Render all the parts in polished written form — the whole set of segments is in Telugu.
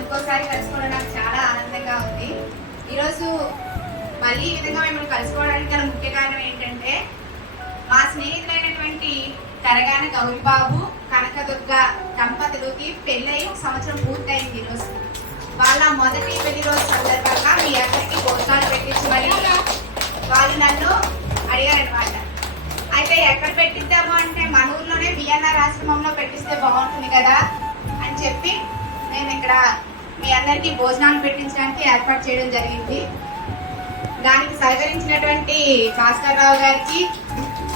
ఇంకోసారి కలుసుకోవడం నాకు చాలా ఆనందంగా ఉంది. ఈరోజు మళ్ళీ ఈ విధంగా మిమ్మల్ని కలుసుకోవడానికి గల ముఖ్య కారణం ఏంటంటే, మా స్నేహితులైనటువంటి కరగాన గౌరిబాబు, కనకదుర్గ దంపతులకి పెళ్ళై 1 సంవత్సరం పూర్తయింది. ఈరోజు వాళ్ళ మొదటి పెళ్లి రోజు సందర్భంగా మీ అందరికీ భోజనాలు పెట్టించమని వాళ్ళు నన్ను అడిగారనమాట. అయితే ఎక్కడ పెట్టిద్దాము అంటే, మన ఊర్లోనే బిఎన్ఆర్ ఆశ్రమంలో పెట్టిస్తే బాగుంటుంది కదా అని చెప్పి నేను ఇక్కడ మీ అందరికీ భోజనాలు పెట్టించడానికి ఏర్పాటు చేయడం జరిగింది. దానికి సహకరించినటువంటి భాస్కర్ రావు గారికి,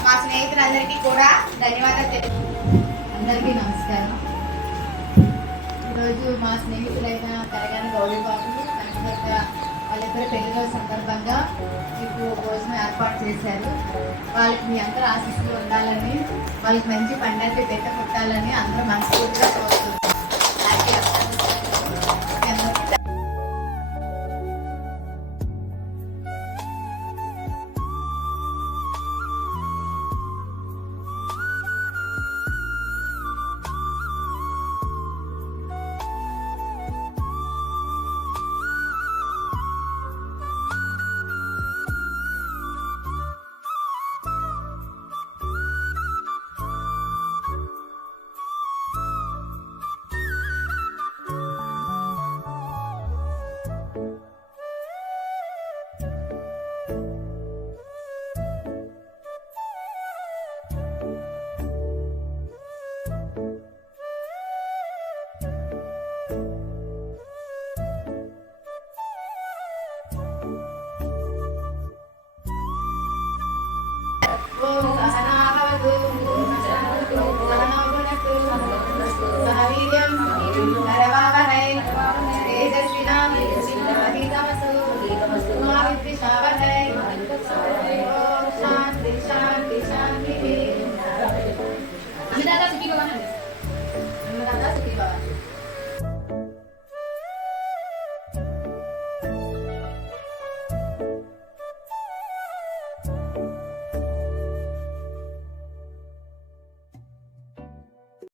మా స్నేహితులందరికీ కూడా ధన్యవాదాలు తెలుపు. అందరికీ నమస్కారం. ఈరోజు మా స్నేహితులైన కరగాన గౌరీబాబు, కనకదుర్గ వాళ్ళిద్దరు పెళ్లి రోజు సందర్భంగా మీకు భోజనం ఏర్పాటు చేశారు. వాళ్ళకి మీ అందరూ ఆశీస్సులు ఉండాలని, వాళ్ళకి మంచి పండంటి బిడ్డ పుట్టాలని అందరూ మనస్ఫూర్తిగా